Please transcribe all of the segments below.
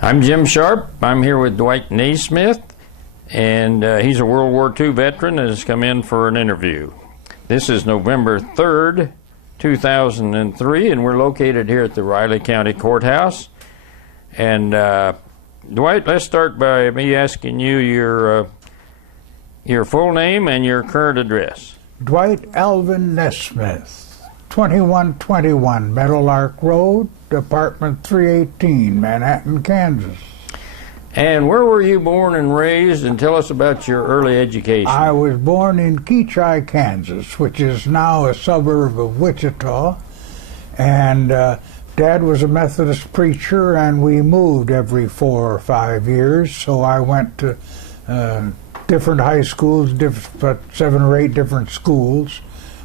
I'm Jim Sharp. I'm here with Dwight Nesmith, and he's a World War II veteran that has come in for an interview. This is November 3rd, 2003, and we're located here at the Riley County Courthouse. And Dwight, let's start by me asking you your full name and your current address. Dwight Alvin Nesmith, 2121 Meadowlark Road, Apartment 318, Manhattan, Kansas. And where were you born and raised, and tell us about your early education? I was born in Keachai, Kansas, which is now a suburb of Wichita. And Dad was a Methodist preacher, and we moved every 4 or 5 years. So I went to different high schools, 7 or 8 different schools,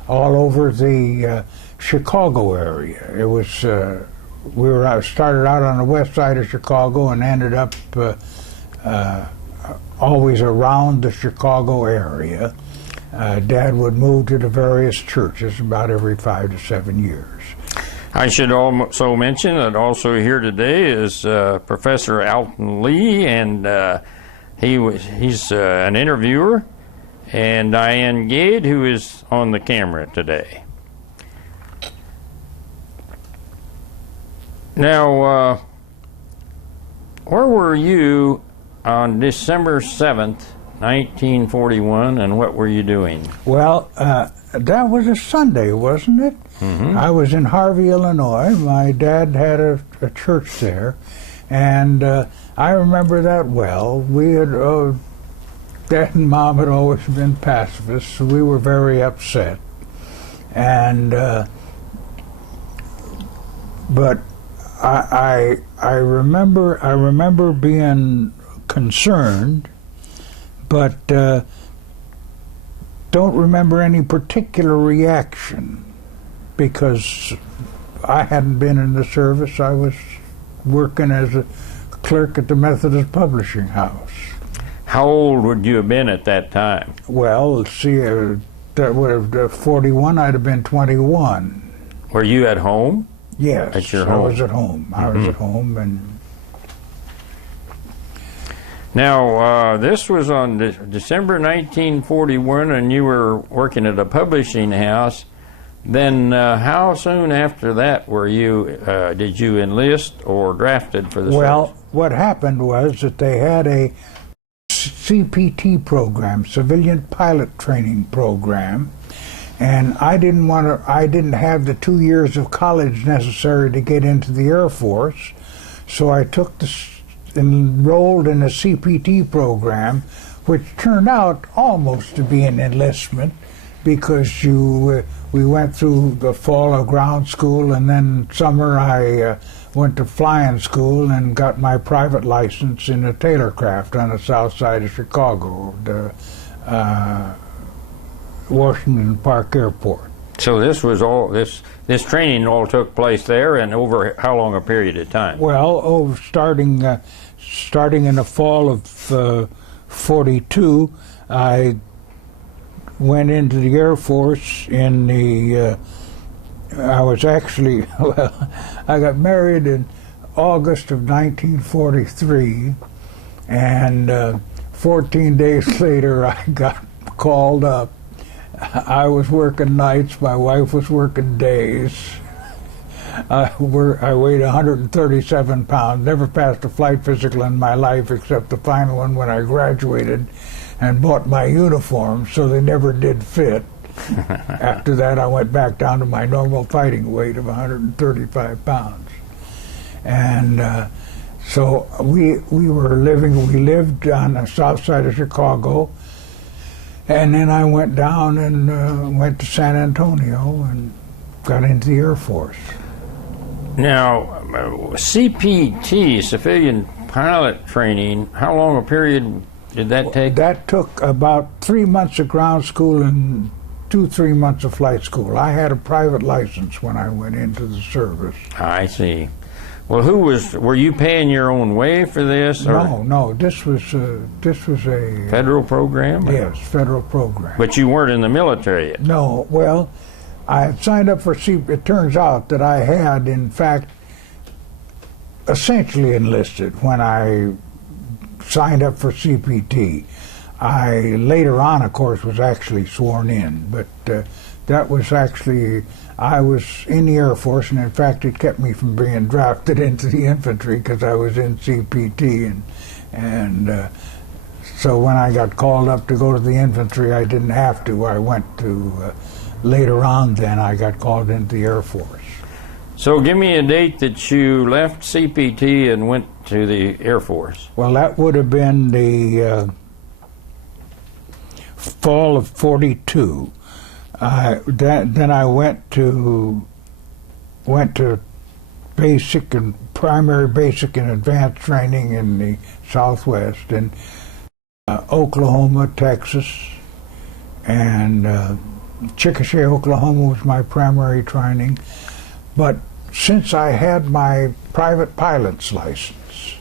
all over the Chicago area. It was started out on the west side of Chicago and ended up always around the Chicago area. Dad would move to the various churches about every 5 to 7 years. I should also mention that also here today is Professor Alton Lee, and he's an interviewer, and Diane Gade, who is on the camera today. Now, where were you on December 7th, 1941, and what were you doing? Well, that was a Sunday, wasn't it? Mm-hmm. I was in Harvey, Illinois. My dad had a church there, and I remember that well. We had, Dad and Mom had always been pacifists, so we were very upset. And, but I remember being concerned, but don't remember any particular reaction, because I hadn't been in the service. I was working as a clerk at the Methodist Publishing House. How old would you have been at that time? Well, let's see, that would have 41. I'd have been 21. Were you at home? Yes, at your home? I was at home. Mm-hmm. I was at home, and now this was on December 1941, and you were working at a publishing house. Then how soon after that were you, did you enlist or drafted for the service? Well, what happened was that they had a CPT program, Civilian Pilot Training Program, and I didn't have the 2 years of college necessary to get into the Air Force, so I enrolled in a CPT program, which turned out almost to be an enlistment, because we went through the fall of ground school, and then summer I went to flying school and got my private license in a Taylorcraft on the south side of Chicago, the Washington Park Airport. So this was all this training all took place there, and over how long a period of time? Well, starting in the fall of 42, I went into the Air Force in the, I was actually, well, I got married in August of 1943, and 14 days later I got called up. I was working nights, my wife was working days. I weighed 137 pounds, never passed a flight physical in my life except the final one when I graduated, and bought my uniform, so they never did fit. After that, I went back down to my normal fighting weight of 135 pounds. And so we lived on the south side of Chicago, and then I went down and went to San Antonio and got into the Air Force. Now, CPT, Civilian Pilot Training, how long a period did that take? That took about 3 months of ground school and 2-3 months of flight school. I had a private license when I went into the service. I see. Well, were you paying your own way for this? Or? No, this was a federal program? Yes, federal program. But you weren't in the military yet? No, well, I had signed up for it turns out that I had, in fact, essentially enlisted when I signed up for CPT. I later on, of course, was actually sworn in, but that was actually, I was in the Air Force, and in fact it kept me from being drafted into the infantry because I was in CPT, and so when I got called up to go to the infantry, I didn't have to. I went to, later on then, I got called into the Air Force. So give me a date that you left CPT and went to the Air Force. Well, that would have been the fall of '42. Then I went to basic and primary, basic, and advanced training in the Southwest in Oklahoma, Texas, and Chickasha, Oklahoma was my primary training. But since I had my private pilot's license,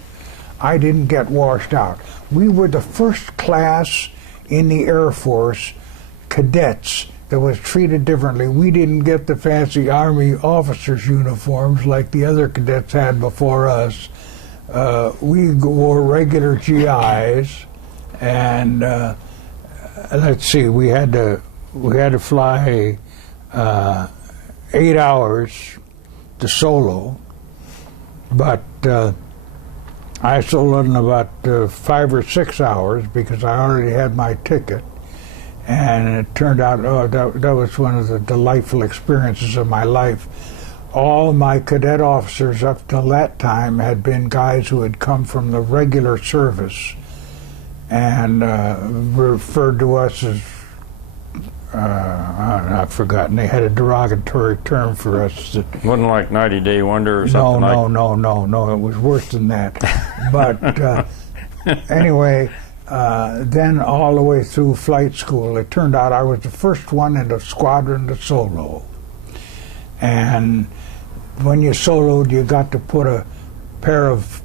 I didn't get washed out. We were the first class in the Air Force, cadets, that was treated differently. We didn't get the fancy Army officers' uniforms like the other cadets had before us. We wore regular GIs, and let's see, we had to fly 8 hours to solo, but I soloed in about 5 or 6 hours because I already had my ticket. And it turned out, that was one of the delightful experiences of my life. All my cadet officers up till that time had been guys who had come from the regular service and referred to us as, I've forgotten, they had a derogatory term for us. That, wasn't like 90-Day Wonder or something No, it was worse than that. But anyway, then all the way through flight school, it turned out I was the first one in the squadron to solo. And when you soloed, you got to put a pair of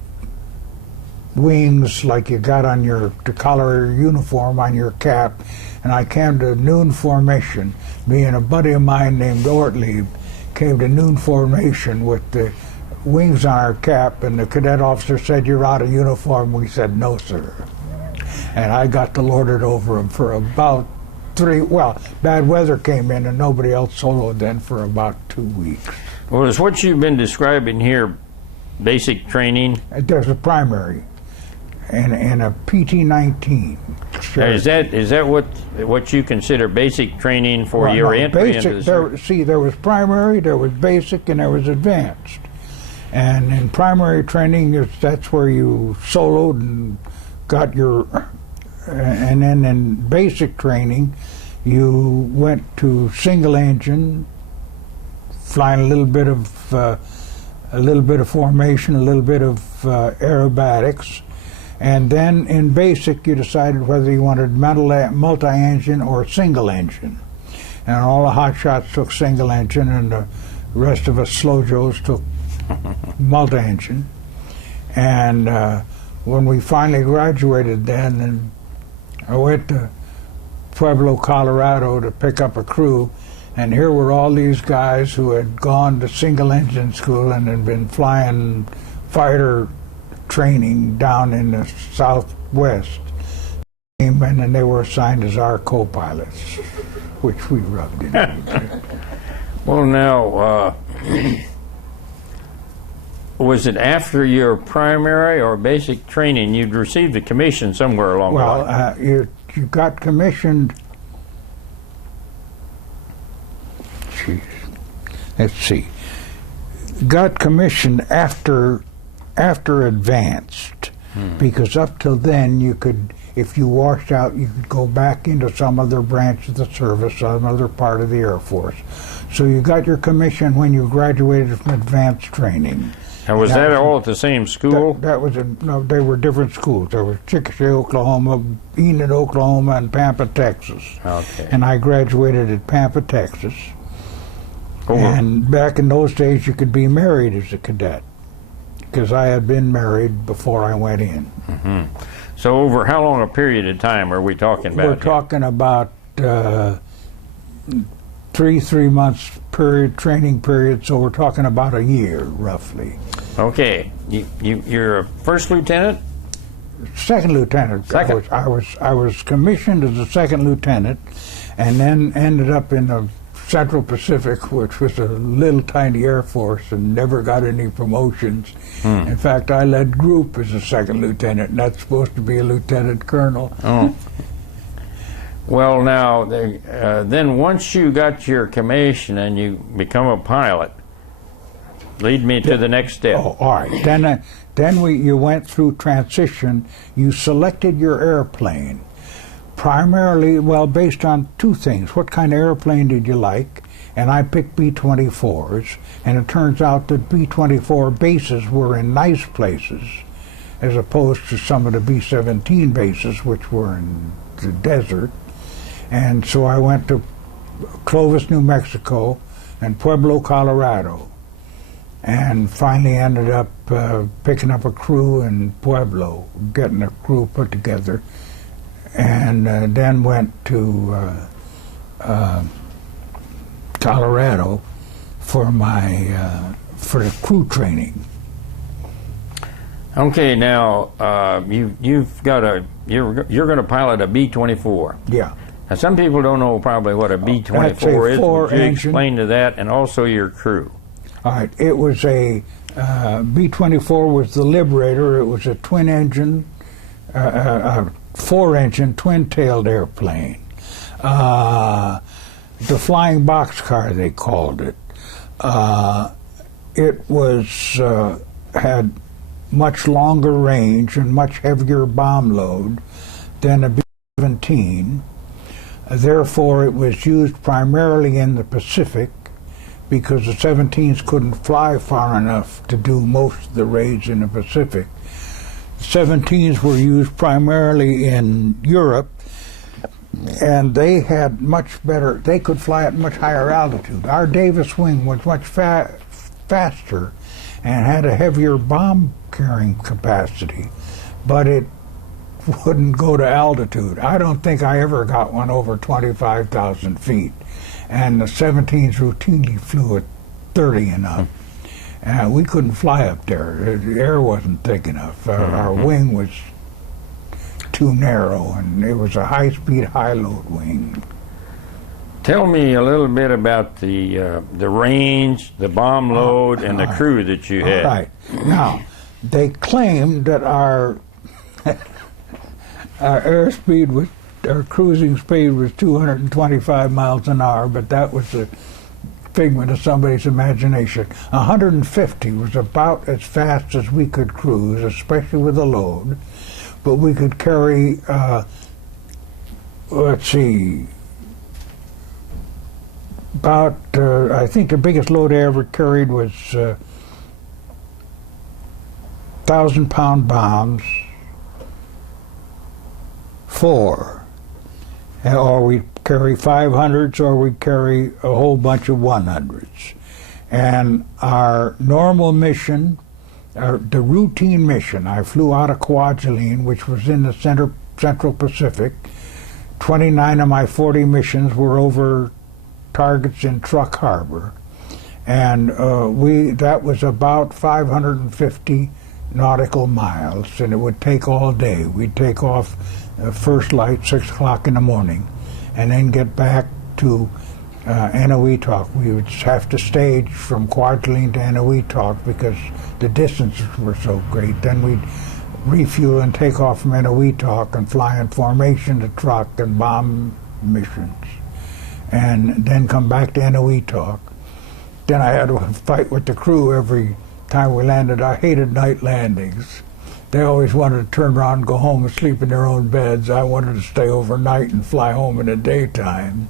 wings like you got on the collar of your uniform on your cap. And I came to noon formation. Me and a buddy of mine named Ortlieb came to noon formation with the wings on our cap, and the cadet officer said, "You're out of uniform." We said, "No, sir." And I got to lord it over him for about bad weather came in and nobody else soloed then for about 2 weeks. Well, is what you've been describing here basic training? There's a primary and a PT-19. Sure. Is that what you consider basic training for your entry into the service? There was primary, there was basic, and there was advanced. And in primary training, that's where you soloed and got your, and then in basic training, you went to single engine, flying a little bit of formation, a little bit of aerobatics, and then in basic you decided whether you wanted multi-engine or single engine. And all the hot shots took single engine, and the rest of us slow joes took multi-engine. And when we finally graduated then, and I went to Pueblo, Colorado to pick up a crew, and here were all these guys who had gone to single engine school and had been flying fighter training down in the Southwest. Came in and they were assigned as our co-pilots, which we rubbed into. Well, now, was it after your primary or basic training you'd received a commission somewhere along the line? Well, you got commissioned. Jeez, let's see. Got commissioned after advanced, because up till then you could, if you washed out, you could go back into some other branch of the service, some other part of the Air Force. So you got your commission when you graduated from advanced training. And was that all at the same school? That was no, they were different schools. There was Chickasha, Oklahoma, Enid, Oklahoma, and Pampa, Texas. Okay. And I graduated at Pampa, Texas. Cool. And back in those days, you could be married as a cadet, because I had been married before I went in. Mm-hmm. So over how long a period of time are we talking about? We're talking about three months period, training period, so we're talking about a year, roughly. Okay. You're a first lieutenant? Second lieutenant. Second. I was commissioned as a second lieutenant, and then ended up in the Central Pacific, which was a little tiny Air Force, and never got any promotions. In fact, I led group as a second lieutenant, and that's supposed to be a lieutenant colonel. Oh. Well, now, then once you got your commission and you become a pilot, lead me to the next step. Oh, all right. Then you went through transition. You selected your airplane. Primarily, well, based on two things. What kind of airplane did you like? And I picked B-24s, and it turns out that B-24 bases were in nice places, as opposed to some of the B-17 bases, which were in the desert. And so I went to Clovis, New Mexico, and Pueblo, Colorado, and finally ended up picking up a crew in Pueblo, getting a crew put together, and then went to Colorado for for the crew training. Okay, now you've got you're going to pilot a B-24. Yeah. Now some people don't know probably what a B-24 That's a is. Would you engine. explain to that, and also your crew? All right. It was a B-24 was the Liberator. It was a twin engine, four-engine, twin-tailed airplane. The flying boxcar, they called it. It was had much longer range and much heavier bomb load than a B-17. Therefore, it was used primarily in the Pacific, because the 17s couldn't fly far enough to do most of the raids in the Pacific. The 17s were used primarily in Europe, and they had much better, they could fly at much higher altitude. Our Davis wing was much faster and had a heavier bomb carrying capacity, but it wouldn't go to altitude. I don't think I ever got one over 25,000 feet. And the 17s routinely flew at 30 and up. We couldn't fly up there. The air wasn't thick enough. Our wing was too narrow, and it was a high-speed, high-load wing. Tell me a little bit about the range, the bomb load, and the crew that you had. All right. Now, they claimed that our airspeed was, our cruising speed was 225 miles an hour, but that was a figment of somebody's imagination. 150 was about as fast as we could cruise, especially with a load, but we could carry, let's see, about, I think the biggest load I ever carried was 1,000-pound bombs, 4. Or we'd carry 500s, or we'd carry a whole bunch of 100s. And our normal mission, the routine mission, I flew out of Kwajalein, which was in the Central Pacific. 29 of my 40 missions were over targets in Truk Harbor. And that was about 550 nautical miles, and it would take all day. We'd take off first light, 6 o'clock in the morning, and then get back to Eniwetok. We would have to stage from Kwajalein to Eniwetok because the distances were so great. Then we'd refuel and take off from Eniwetok and fly in formation to Truk and bomb missions, and then come back to Eniwetok. Then I had to fight with the crew every time we landed. I hated night landings. They always wanted to turn around and go home and sleep in their own beds. I wanted to stay overnight and fly home in the daytime.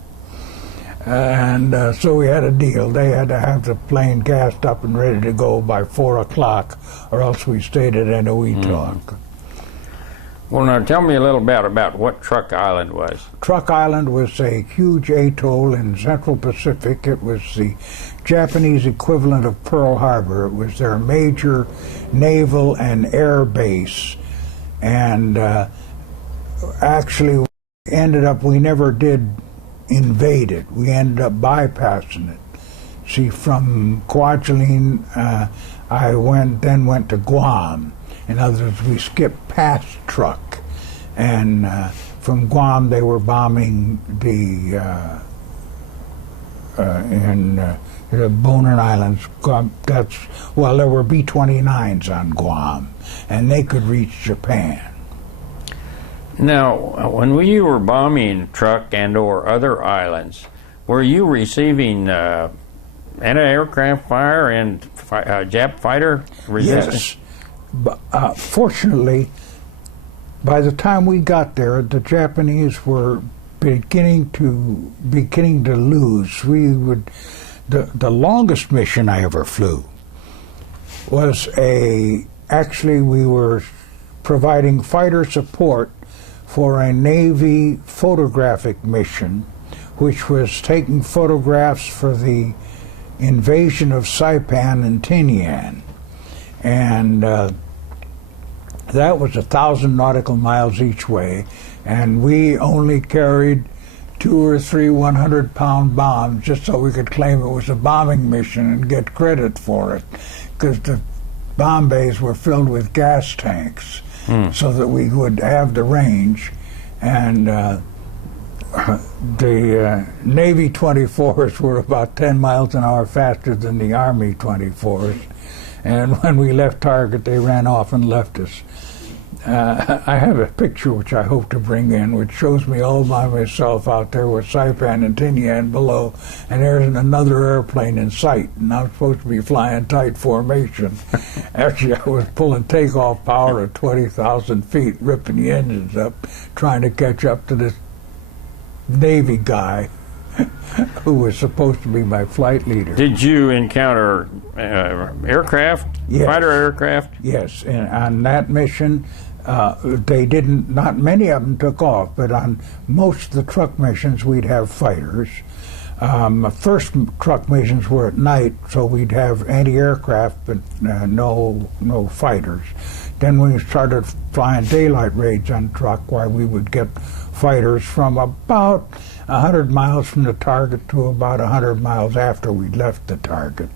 And so we had a deal. They had to have the plane gassed up and ready to go by 4 o'clock, or else we stayed at Eniwetok. Well, now tell me a little bit about what Truk Island was. Truk Island was a huge atoll in the Central Pacific. It was the Japanese equivalent of Pearl Harbor. It was their major naval and air base. And actually ended up, we never did invaded. We ended up bypassing it. See, from Kwajalein, I then went to Guam. In other words, we skipped past Truk, and from Guam they were bombing the Bonin Islands. There were B-29s on Guam, and they could reach Japan. Now, when you were bombing Truk and or other islands, were you receiving anti-aircraft fire and Jap fighter resistance? Yes. But, fortunately, by the time we got there, the Japanese were beginning to lose. The longest mission I ever flew was actually we were providing fighter support for a Navy photographic mission, which was taking photographs for the invasion of Saipan and Tinian. And that was 1,000 nautical miles each way, and we only carried 2 or 3 100-pound bombs just so we could claim it was a bombing mission and get credit for it, because the bomb bays were filled with gas tanks so that we would have the range. And the Navy 24s were about 10 miles an hour faster than the Army 24s. And when we left target, they ran off and left us. I have a picture which I hope to bring in, which shows me all by myself out there with Saipan and Tinian below, and there's another airplane in sight, and I'm supposed to be flying tight formation. Actually, I was pulling takeoff power at 20,000 feet, ripping the engines up, trying to catch up to this Navy guy who was supposed to be my flight leader. Did you encounter aircraft, yes. Fighter aircraft? Yes, and on that mission, they didn't, not many of them took off, but on most of the truck missions we'd have fighters. First truck missions were at night, so we'd have anti-aircraft, but no fighters. Then we started flying daylight raids on truck, where we would get fighters from about 100 miles from the target to about 100 miles after we'd left the target.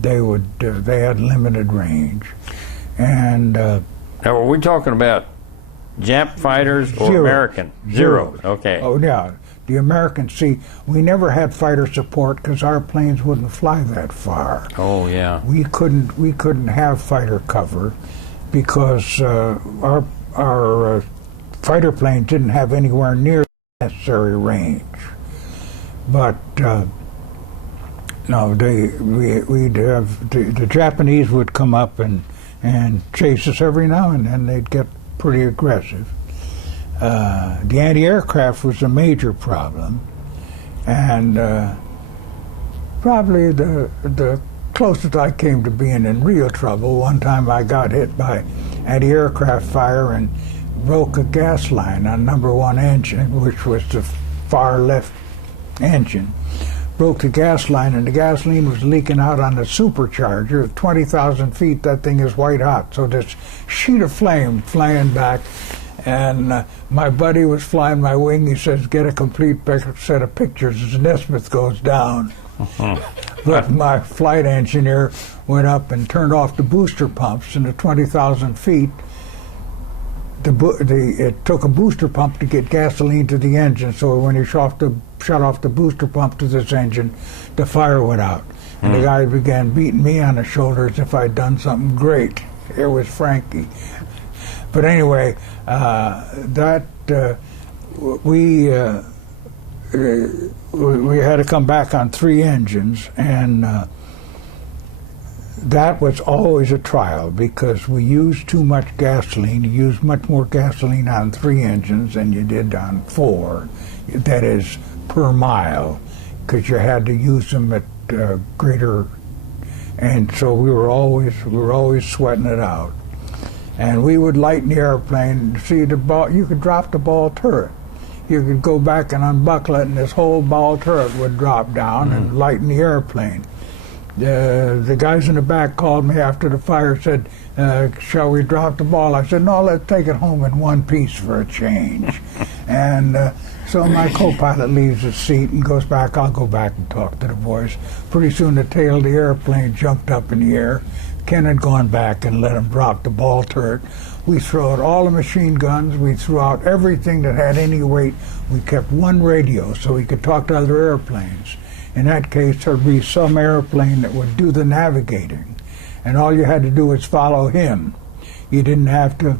They had limited range. And now, are we talking about Jap fighters or Zero. American? Zero. Okay. Oh, yeah. The Americans, see, we never had fighter support because our planes wouldn't fly that far. Oh, yeah. We couldn't have fighter cover because our fighter planes didn't have anywhere near the necessary range. But no, we'd have the Japanese would come up and chase us every now and then. They'd get pretty aggressive. The anti-aircraft was a major problem, and probably the closest I came to being in real trouble. One time I got hit by anti-aircraft fire and broke a gas line on #1 engine, which was the far left engine. Broke the gas line, and the gasoline was leaking out on the supercharger. At 20,000 feet, that thing is white hot. So this sheet of flame flying back, and my buddy was flying my wing. He says, "Get a complete set of pictures as Nesmith goes down." But my flight engineer went up and turned off the booster pumps, and at 20,000 feet, it took a booster pump to get gasoline to the engine. So when he shut off the booster pump to this engine, the fire went out. And the guy began beating me on the shoulder as if I'd done something great. Here was Frankie. But anyway, we had to come back on 3 engines, and that was always a trial because we used too much gasoline. You used much more gasoline on 3 engines than you did on 4. That is, per mile, because you had to use them at greater. And so we were always sweating it out. And we would lighten the airplane. See, the ball, you could drop the ball turret. You could go back and unbuckle it, and this whole ball turret would drop down and lighten the airplane. The guys in the back called me after the fire, said, "Shall we drop the ball?" I said, "No, let's take it home in one piece for a change." And So my co-pilot leaves his seat and goes back. I'll go back and talk to the boys. Pretty soon the tail of the airplane jumped up in the air. Ken had gone back and let him drop the ball turret. We threw out all the machine guns. We threw out everything that had any weight. We kept one radio so we could talk to other airplanes. In that case, there'd be some airplane that would do the navigating. And all you had to do was follow him. You didn't have to,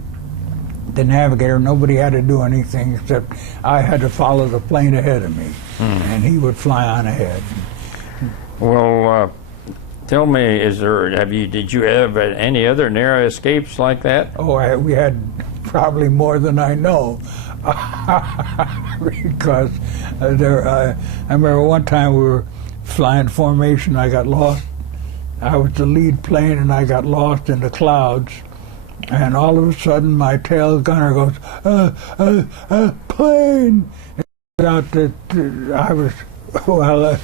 the navigator, nobody had to do anything except I had to follow the plane ahead of me. And he would fly on ahead. Well, tell me, did you have any other narrow escapes like that? Oh, we had probably more than I know. Because I remember one time we were flying formation, I got lost. I was the lead plane and I got lost in the clouds. And all of a sudden my tail gunner goes, plane! And out that I was,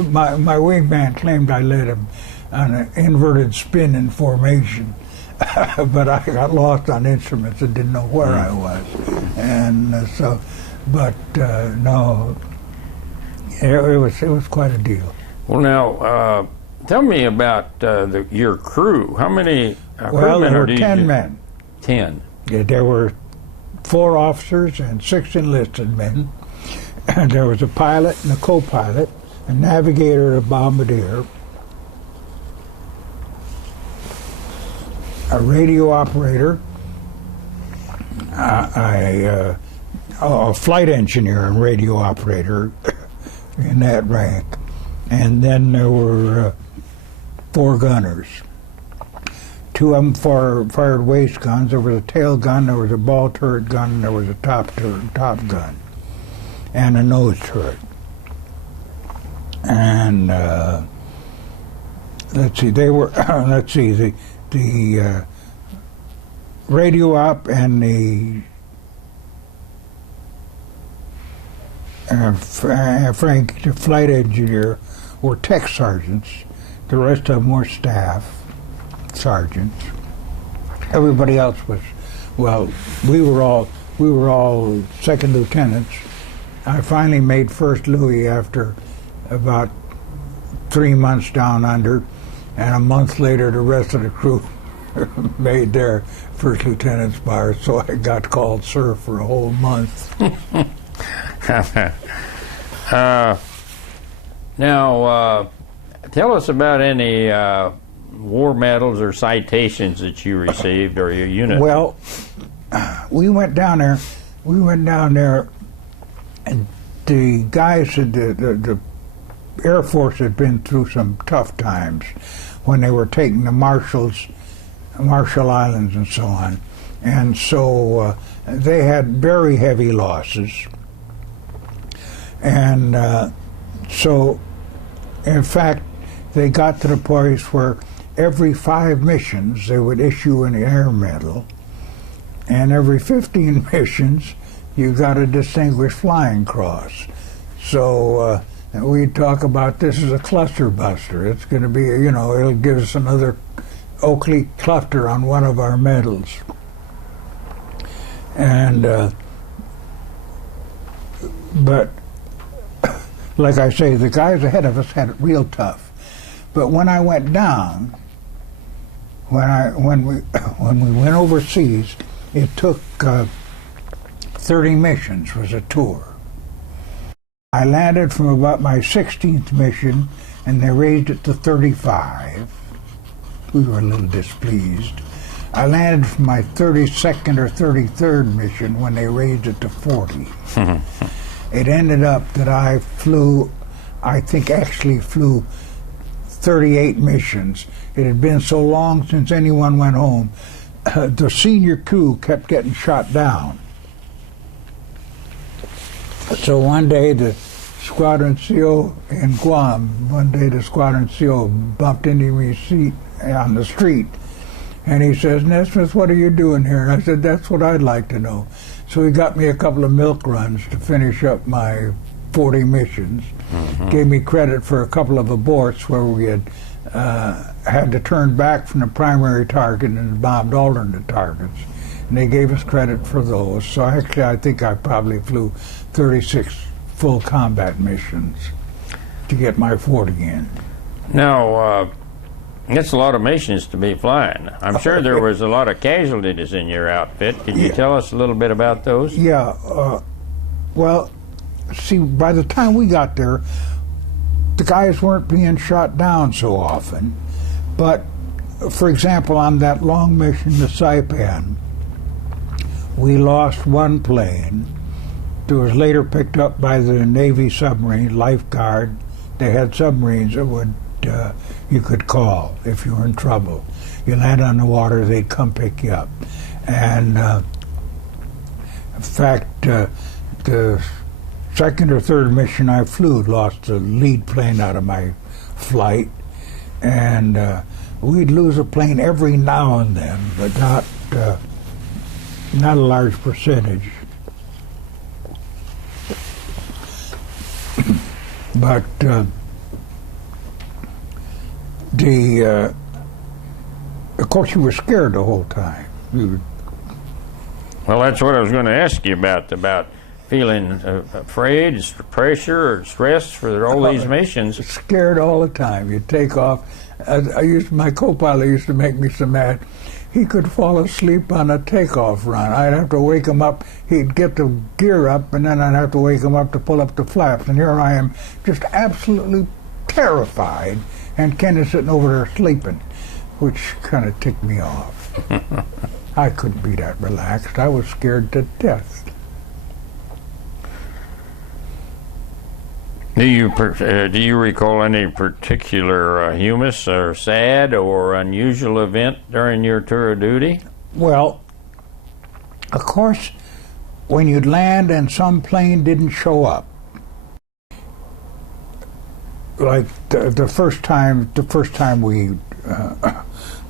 my wingman claimed I led him on an inverted spin in formation. But I got lost on instruments and didn't know where I was. And no, it was quite a deal. Well, now, tell me about your crew. How many Well, there crewmen were do you 10 do? men. 10. Yeah, there were 4 officers and 6 enlisted men. And there was a pilot and a co-pilot, a navigator and a bombardier, a radio operator, a flight engineer and radio operator in that rank. And then there were 4 gunners. 2 of them fired waist guns. There was a tail gun, there was a ball turret gun, and there was a top gun, and a nose turret. And let's see, they were the radio op and the Frank, the flight engineer, were tech sergeants. The rest of them were staff sergeants. Everybody else was, well, we were all second lieutenants. I finally made first Louis after about 3 months down under, and a month later the rest of the crew made their first lieutenant's bar, so I got called sir for a whole month. Now, tell us about any war medals or citations that you received or your unit. Well, we went down there, and the guys, the Air Force had been through some tough times when they were taking the Marshall Islands and so on. And so they had very heavy losses. And so, in fact, they got to the place where every 5 missions they would issue an air medal, and every 15 missions you got a Distinguished Flying Cross. So we talk about this as a cluster buster. It's going to be, it'll give us another Oakley cluster on one of our medals. And but like I say, the guys ahead of us had it real tough. But when I went down, when we went overseas, it took 30 missions was a tour. I landed from about my 16th mission, and they raised it to 35. We were a little displeased. I landed from my 32nd or 33rd mission when they raised it to 40. It ended up that I actually flew 38 missions. It had been so long since anyone went home. The senior crew kept getting shot down. So one day the Squadron CO in Guam, Squadron CO bumped into me seat on the street. And he says, Nesmith, what are you doing here? And I said, that's what I'd like to know. So he got me a couple of milk runs to finish up my 40 missions. Gave me credit for a couple of aborts where we had to turn back from the primary target and bombed alternate targets. And they gave us credit for those. So actually I think I probably flew 36 full combat missions to get my 40 in. Now, that's a lot of missions to be flying. I'm sure there was a lot of casualties in your outfit. Could you tell us a little bit about those? Yeah. Well, see, by the time we got there, the guys weren't being shot down so often. But, for example, on that long mission to Saipan, we lost one plane that was later picked up by the Navy submarine lifeguard. They had submarines that would you could call if you were in trouble. You land on the water, they'd come pick you up. And in fact, the second or third mission I flew lost the lead plane out of my flight, and we'd lose a plane every now and then, but not a large percentage. But of course, you were scared the whole time. Well, that's what I was going to ask you about feeling afraid, pressure, or stress for all these missions. Scared all the time. You take off. My co-pilot used to make me so mad. He could fall asleep on a takeoff run. I'd have to wake him up. He'd get the gear up, and then I'd have to wake him up to pull up the flaps. And here I am, just absolutely terrified, and Ken is sitting over there sleeping, which kind of ticked me off. I couldn't be that relaxed. I was scared to death. Do you recall any particular humorous or sad or unusual event during your tour of duty? Well, of course, when you'd land and some plane didn't show up, like the first time we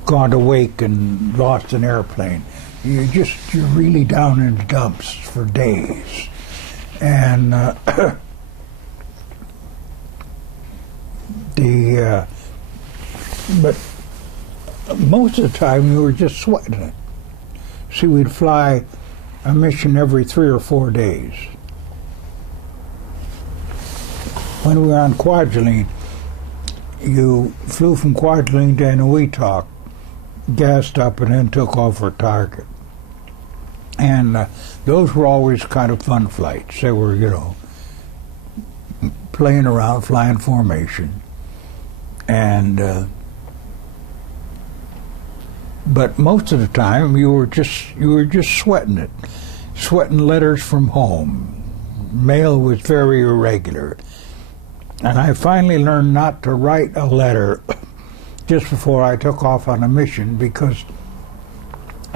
gone to wake and lost an airplane, you're really down in the dumps for days, and but most of the time we were just sweating it. See, we'd fly a mission every 3 or 4 days. When we were on Kwajalein, you flew from Kwajalein to Eniwetok, gassed up, and then took off for Target. And those were always kind of fun flights. They were, playing around, flying formation. And but most of the time you were just sweating it, sweating letters from home. Mail was very irregular, and I finally learned not to write a letter just before I took off on a mission, because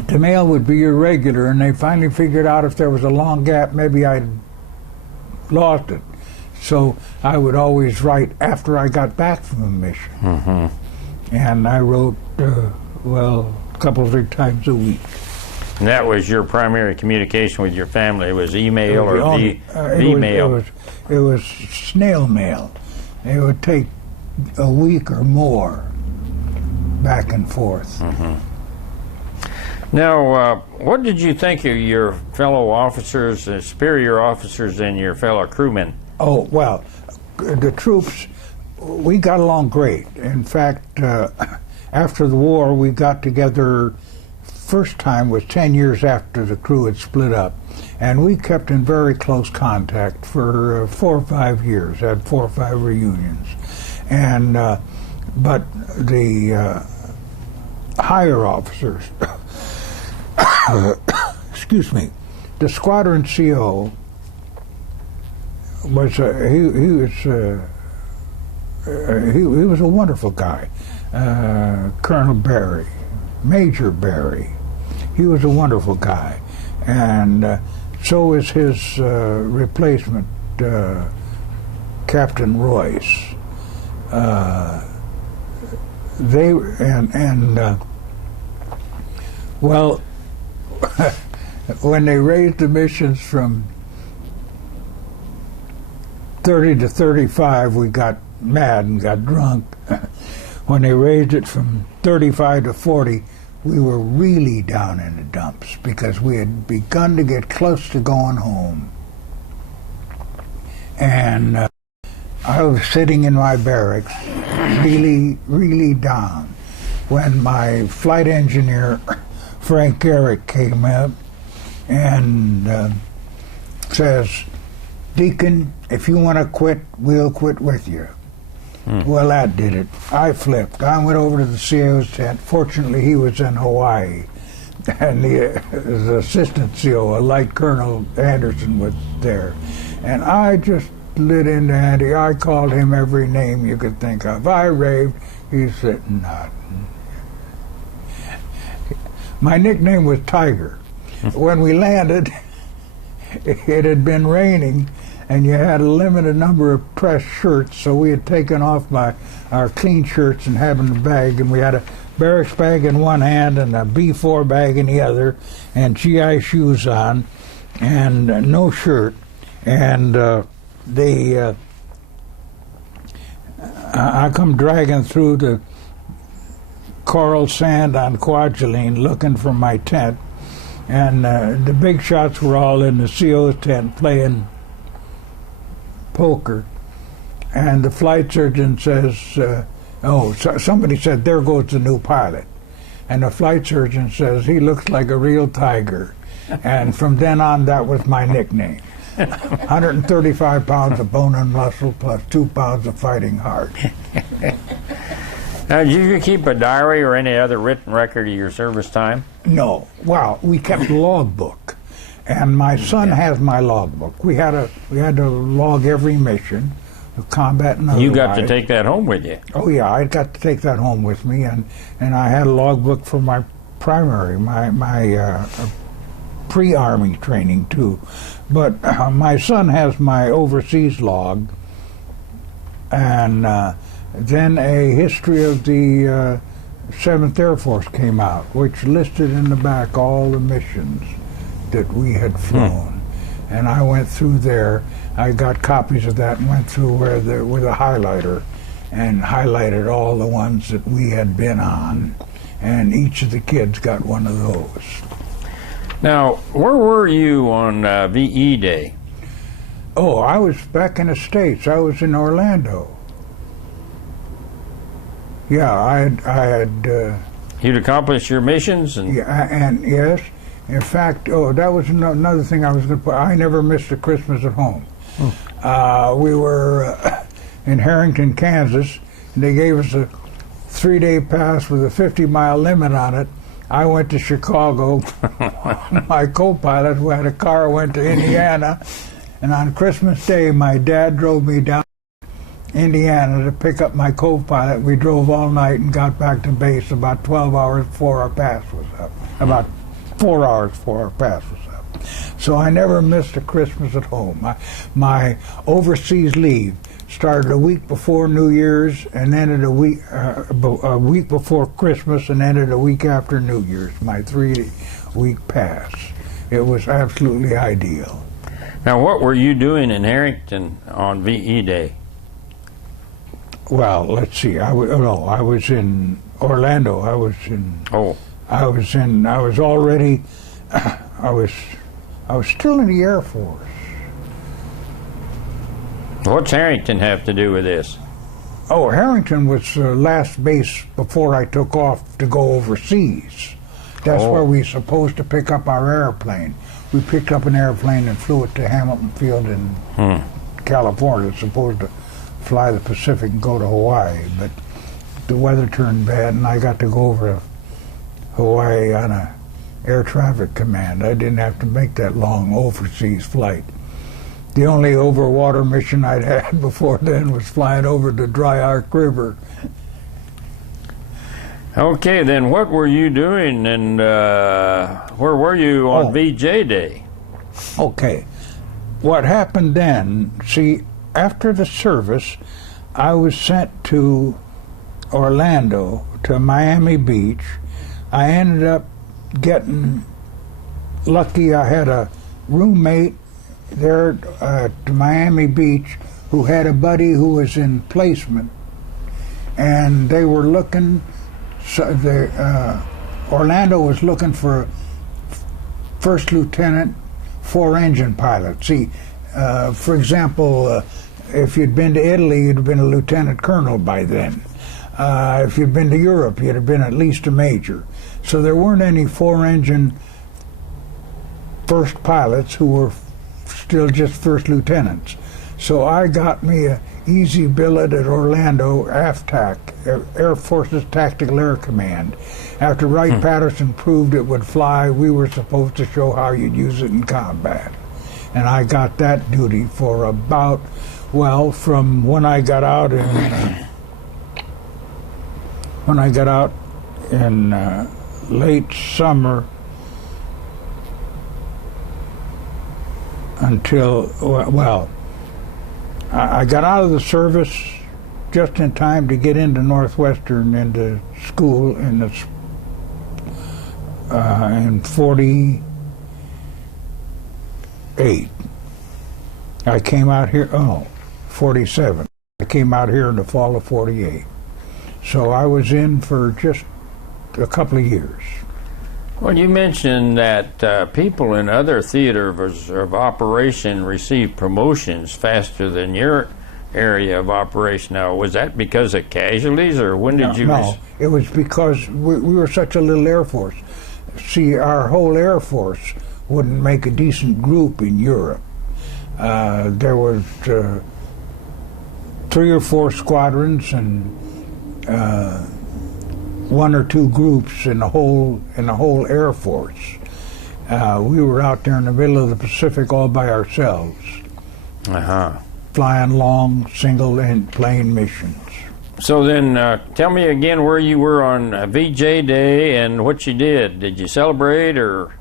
the mail would be irregular, and they finally figured out if there was a long gap, maybe I'd lost it. So I would always write after I got back from the mission. Mm-hmm. And I wrote, a couple of 3 times a week. And that was your primary communication with your family? It was email or V-mail? It was snail mail. It would take a week or more back and forth. Mm-hmm. Now, what did you think of your fellow officers, superior officers, and your fellow crewmen? Oh, well, the troops, we got along great. In fact, after the war, we got together, first time was 10 years after the crew had split up, and we kept in very close contact for 4 or 5 years, had 4 or 5 reunions. And, but the higher officers, excuse me, the squadron CO was he was a wonderful guy, Colonel Barry, Major Barry. He was a wonderful guy, and so is his replacement, Captain Royce. Well, when they raised the missions from 30 to 35, we got mad and got drunk. When they raised it from 35 to 40, we were really down in the dumps because we had begun to get close to going home. And I was sitting in my barracks, really, really down, when my flight engineer, Frank Garrick, came up and says, "Deacon, if you want to quit, we'll quit with you." Well, that did it. I flipped. I went over to the CO's tent. Fortunately, he was in Hawaii. And the assistant CO, a Light Colonel Anderson, was there. And I just lit into Andy. I called him every name you could think of. I raved. He's sitting nodding. My nickname was Tiger. When we landed, it had been raining, and you had a limited number of pressed shirts, so we had taken off our clean shirts and had them in a bag, and we had a barracks bag in one hand and a B4 bag in the other, and GI shoes on, and no shirt. And I come dragging through the coral sand on Kwajalein looking for my tent, and the big shots were all in the CO's tent playing poker, and the flight surgeon says, somebody said, "There goes the new pilot." And the flight surgeon says, "He looks like a real tiger." And from then on, that was my nickname. 135 pounds of bone and muscle plus 2 pounds of fighting heart. Now, did you keep a diary or any other written record of your service time? No. Well, we kept a logbook. And my son has my logbook. We had to log every mission, combat and otherwise. You got to take that home with you. Oh yeah, I got to take that home with me, and I had a logbook for my primary, my pre-army training too. But my son has my overseas log, and then a history of the 7th Air Force came out, which listed in the back all the missions that we had flown. And I went through there. I got copies of that and went through with a highlighter and highlighted all the ones that we had been on. And each of the kids got one of those. Now, where were you on VE Day? Oh, I was back in the States. I was in Orlando. Yeah, I had You'd accomplished your missions? Yeah, and yes. In fact, that was another thing I was going to put. I never missed a Christmas at home. We were in Harrington, Kansas, and they gave us a 3-day pass with a 50-mile limit on it. I went to Chicago. My co-pilot, who had a car, went to Indiana, and on Christmas Day, my dad drove me down to Indiana to pick up my co-pilot. We drove all night and got back to base about 12 hours before our pass was up. About 4 hours before our pass was up. So I never missed a Christmas at home. My overseas leave started a week before New Year's and ended a week before Christmas and ended a week after New Year's, my 3-week pass. It was absolutely ideal. Now, what were you doing in Harrington on VE Day? Well, let's see. I was in Orlando. I was still in the Air Force. What's Harrington have to do with this? Oh, Harrington was the last base before I took off to go overseas. That's where we were supposed to pick up our airplane. We picked up an airplane and flew it to Hamilton Field in California. It was supposed to fly the Pacific and go to Hawaii, but the weather turned bad and I got to go over to Hawaii on a air traffic command. I didn't have to make that long overseas flight. The only overwater mission I'd had before then was flying over the Dry Ark River. Okay, then what were you doing and where were you on VJ Day? Okay. What happened then, see, after the service, I was sent to Orlando, to Miami Beach. I ended up getting lucky. I had a roommate there to Miami Beach who had a buddy who was in placement, and they were looking. Orlando was looking for first lieutenant, 4-engine pilot. See, For example, if you'd been to Italy, you'd have been a lieutenant colonel by then. If you'd been to Europe, you'd have been at least a major. So there weren't any four-engine first pilots who were still just first lieutenants. So I got me a easy billet at Orlando AFTAC, Air Force's Tactical Air Command. After Wright-Patterson proved it would fly, we were supposed to show how you'd use it in combat. And I got that duty for about, well, from when I got out in late summer until, well, I got out of the service just in time to get into Northwestern, into school in 48. I came out here, 47. I came out here in the fall of 48. So I was in for just a couple of years. Well, you mentioned that people in other theaters of operation receive promotions faster than your area of operation. Now, was that because of casualties, or when did you? No, it was because we were such a little Air Force. See, our whole Air Force wouldn't make a decent group in Europe. There was 3 or 4 squadrons and 1 or 2 groups in the whole Air Force. We were out there in the middle of the Pacific all by ourselves, flying long single plane missions. So then, tell me again where you were on VJ Day and what you did. Did you celebrate, or?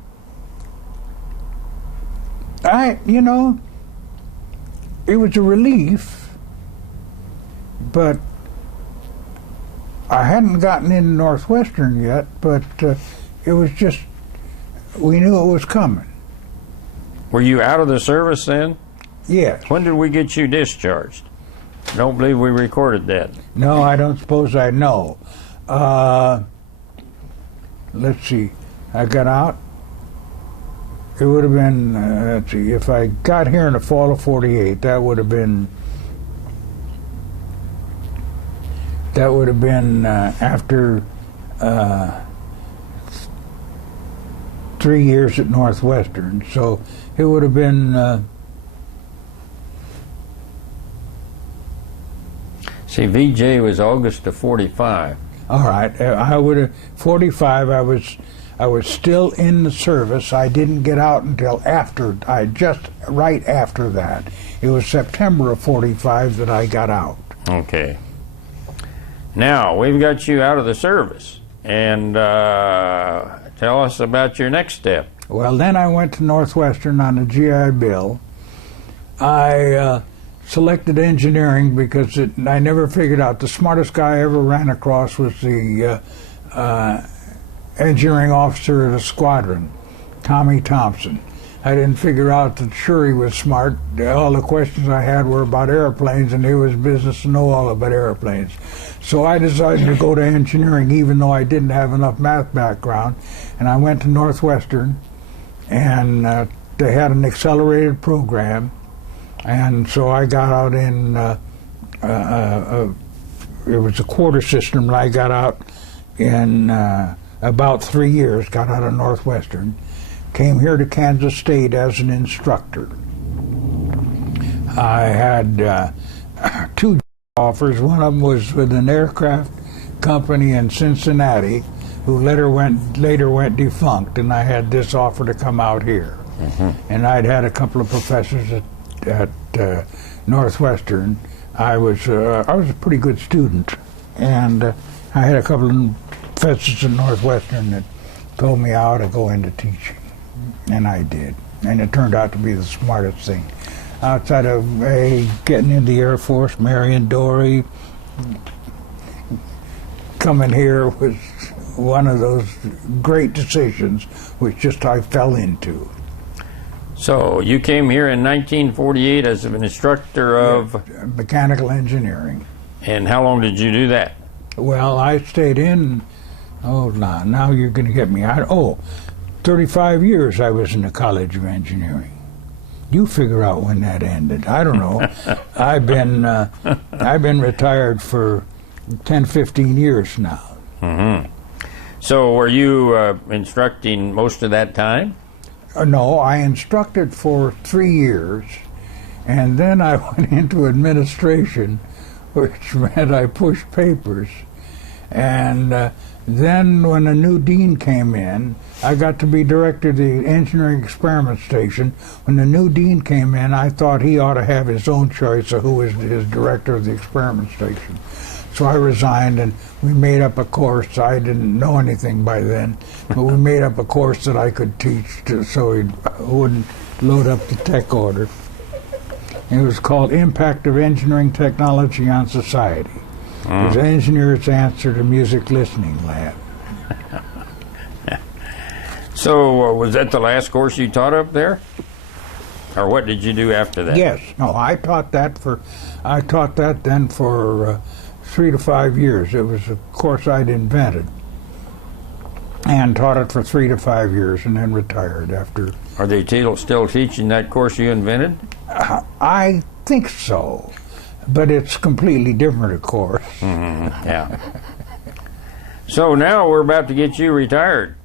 It was a relief, but I hadn't gotten into Northwestern yet, but it was just, we knew it was coming. Were you out of the service then? Yes. When did we get you discharged? Don't believe we recorded that. No, I don't suppose I know. Let's see, I got out. It would have been, let's see, if I got here in the fall of 48, that would have been after 3 years at Northwestern. So it would have been. See, VJ was August of 45. All right, I would have 45. I was still in the service. I didn't get out until right after that. It was September of 45 that I got out. Okay. Now, we've got you out of the service, and tell us about your next step. Well, then I went to Northwestern on a GI Bill. I selected engineering because I never figured out. The smartest guy I ever ran across was the engineering officer of the squadron, Tommy Thompson. I didn't figure out that sure he was smart. All the questions I had were about airplanes, and it was business to know all about airplanes. So I decided to go to engineering, even though I didn't have enough math background. And I went to Northwestern, and they had an accelerated program. And so I got out in, it was a quarter system, and I got out in about 3 years, got out of Northwestern. Came here to Kansas State as an instructor. I had 2 offers. One of them was with an aircraft company in Cincinnati, who later went defunct, and I had this offer to come out here. And I'd had a couple of professors at Northwestern. I was a pretty good student, and I had a couple of professors at Northwestern that told me how to go into teaching. And I did. And it turned out to be the smartest thing. Outside of getting in the Air Force, marrying Dory, coming here was one of those great decisions which just I fell into. So you came here in 1948 as an instructor of? Mechanical engineering. And how long did you do that? Well, I stayed in, now you're going to get me out. 35 years I was in the College of Engineering. You figure out when that ended. I don't know. I've been retired for 10, 15 years now. Mm-hmm. So were you instructing most of that time? No, I instructed for 3 years, and then I went into administration, which meant I pushed papers. And then when a new dean came in, I got to be director of the engineering experiment station. When the new dean came in, I thought he ought to have his own choice of who was his director of the experiment station. So I resigned, and we made up a course. I didn't know anything by then, but we made up a course that I could teach so he wouldn't load up the tech order. It was called Impact of Engineering Technology on Society. It was Engineer's Answer to Music Listening Lab. So was that the last course you taught up there? Or what did you do after that? Yes. No, I taught that then for 3 to 5 years. It was a course I'd invented, and taught it for 3 to 5 years, and then retired after. Are they still teaching that course you invented? I think so, but it's completely different, of course. Mm-hmm. Yeah. So now we're about to get you retired.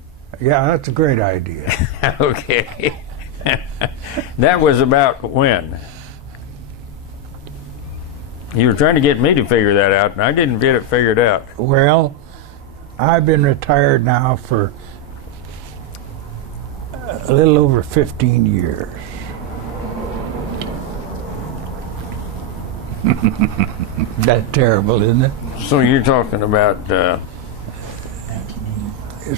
Yeah, that's a great idea. Okay. That was about when? You were trying to get me to figure that out, and I didn't get it figured out. Well, I've been retired now for a little over 15 years. That's terrible, isn't it? So you're talking about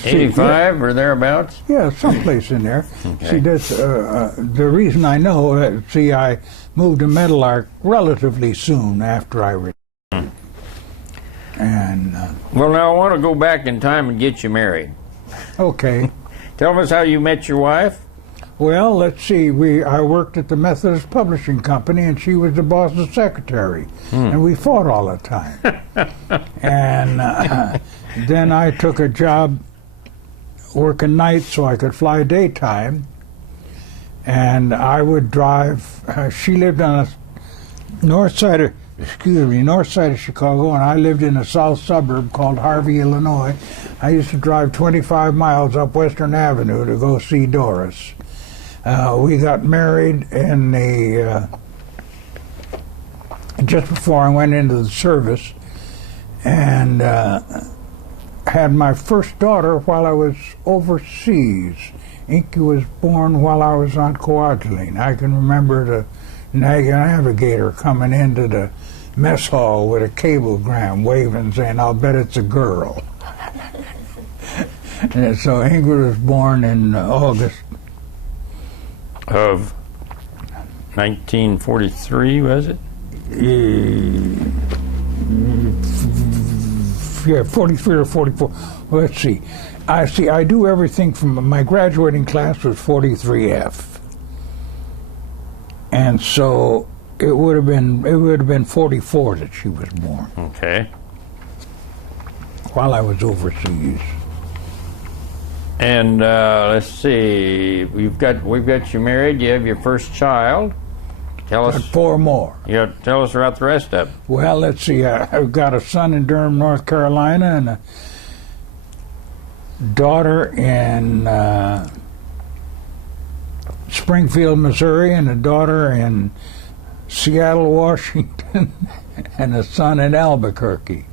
85 or thereabouts? Yeah, someplace in there. Okay. See, that's the reason I know. I moved to Meadowlark relatively soon after I retired. And Well, now I want to go back in time and get you married. okay. Tell us how you met your wife. Well, let's see. I worked at the Methodist Publishing Company, and she was the boss's secretary, and we fought all the time. And then I took a job working nights so I could fly daytime, and I would drive. She lived on the north side of Chicago, and I lived in a south suburb called Harvey, Illinois. I used to drive 25 miles up Western Avenue to go see Doris. We got married in just before I went into the service, and had my first daughter while I was overseas. Inky was born while I was on coaguline. I can remember the navigator coming into the mess hall with a cablegram waving, saying, "I'll bet it's a girl." And so Ingrid was born in August Of 1943, was it? Yeah, 43 or 44. Well, let's see. I do everything from my graduating class was 43F, and so it would have been 44 that she was born Okay. while I was overseas. And let's see, we've got you married. You have your first child. Tell Got us. 4 more. Yeah, tell us about the rest of it. Well, let's see. I've got a son in Durham, North Carolina, and a daughter in Springfield, Missouri, and a daughter in Seattle, Washington, and a son in Albuquerque.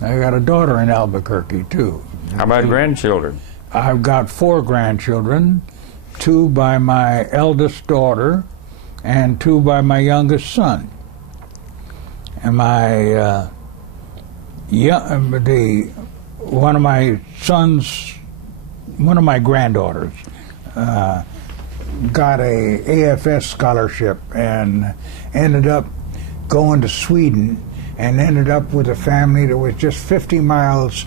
I got a daughter in Albuquerque, too. How about grandchildren? I've got 4 grandchildren, 2 by my eldest daughter and 2 by my youngest son. And one of my granddaughters got a AFS scholarship and ended up going to Sweden, and ended up with a family that was just 50 miles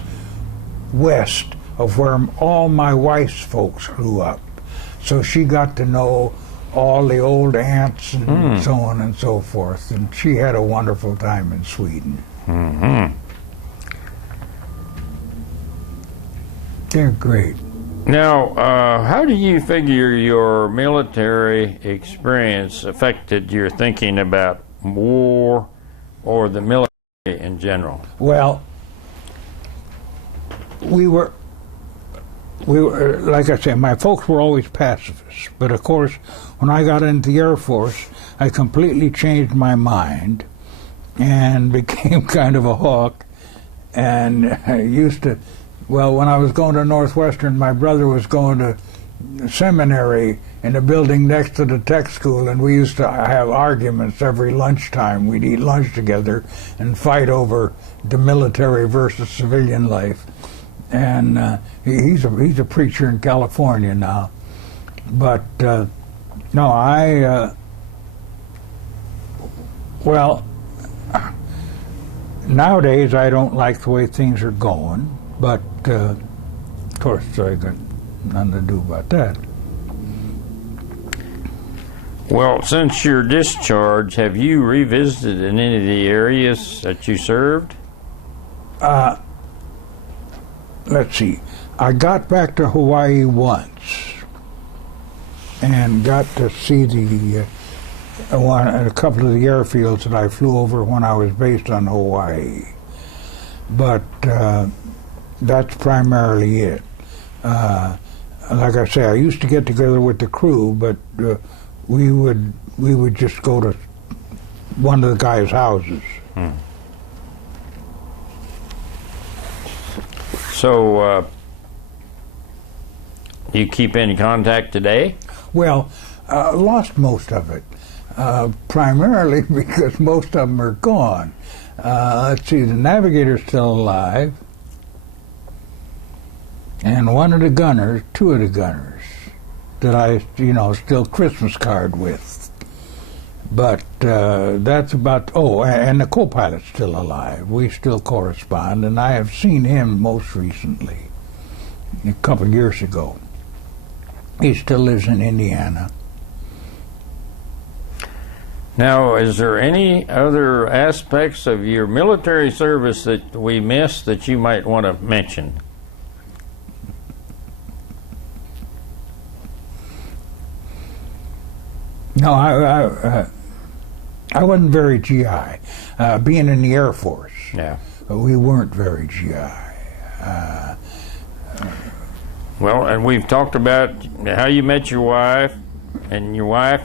west of where all my wife's folks grew up. So she got to know all the old aunts and so on and so forth, and she had a wonderful time in Sweden. Mm-hmm. They're great. Now, how do you figure your military experience affected your thinking about war or the military in general? Well, we were, like I said, my folks were always pacifists. But of course, when I got into the Air Force, I completely changed my mind and became kind of a hawk. And I used to, well, when I was going to Northwestern, my brother was going to seminary in the building next to the tech school, and we used to have arguments every lunchtime. We'd eat lunch together and fight over the military versus civilian life. And he's a preacher in California now. But no, well, nowadays I don't like the way things are going, but of course I got nothing to do about that. Well, since your discharge, have you revisited in any of the areas that you served? Let's see. I got back to Hawaii once and got to see a couple of the airfields that I flew over when I was based on Hawaii. But that's primarily it. Like I say, I used to get together with the crew, but we would just go to one of the guys' houses. So, you keep any contact today? Well, lost most of it, primarily because most of them are gone. Let's see, the navigator's still alive, and two of the gunners that I, still Christmas card with. But that's about, and the co-pilot's still alive. We still correspond, and I have seen him most recently, a couple of years ago. He still lives in Indiana. Now, is there any other aspects of your military service that we missed that you might want to mention? No, I wasn't very GI. Being in the Air Force, Yeah. we weren't very GI. Well, and we've talked about how you met your wife,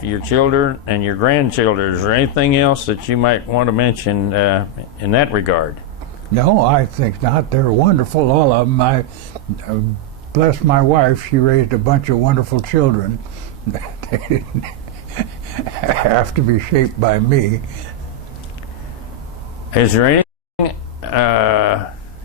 your children, and your grandchildren. Is there anything else that you might want to mention in that regard? No, I think not. They're wonderful, all of them. I bless my wife. She raised a bunch of wonderful children. They didn't have to be shaped by me. Is there anything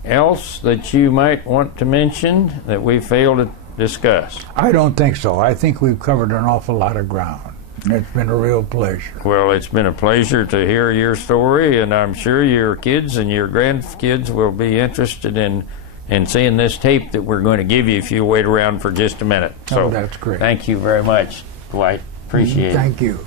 else that you might want to mention that we failed to discuss? I don't think so. I think we've covered an awful lot of ground. It's been a real pleasure. Well, it's been a pleasure to hear your story, and I'm sure your kids and your grandkids will be interested in seeing this tape that we're going to give you if you wait around for just a minute. So, that's great. Thank you very much, Dwight. Appreciate it. Thank you.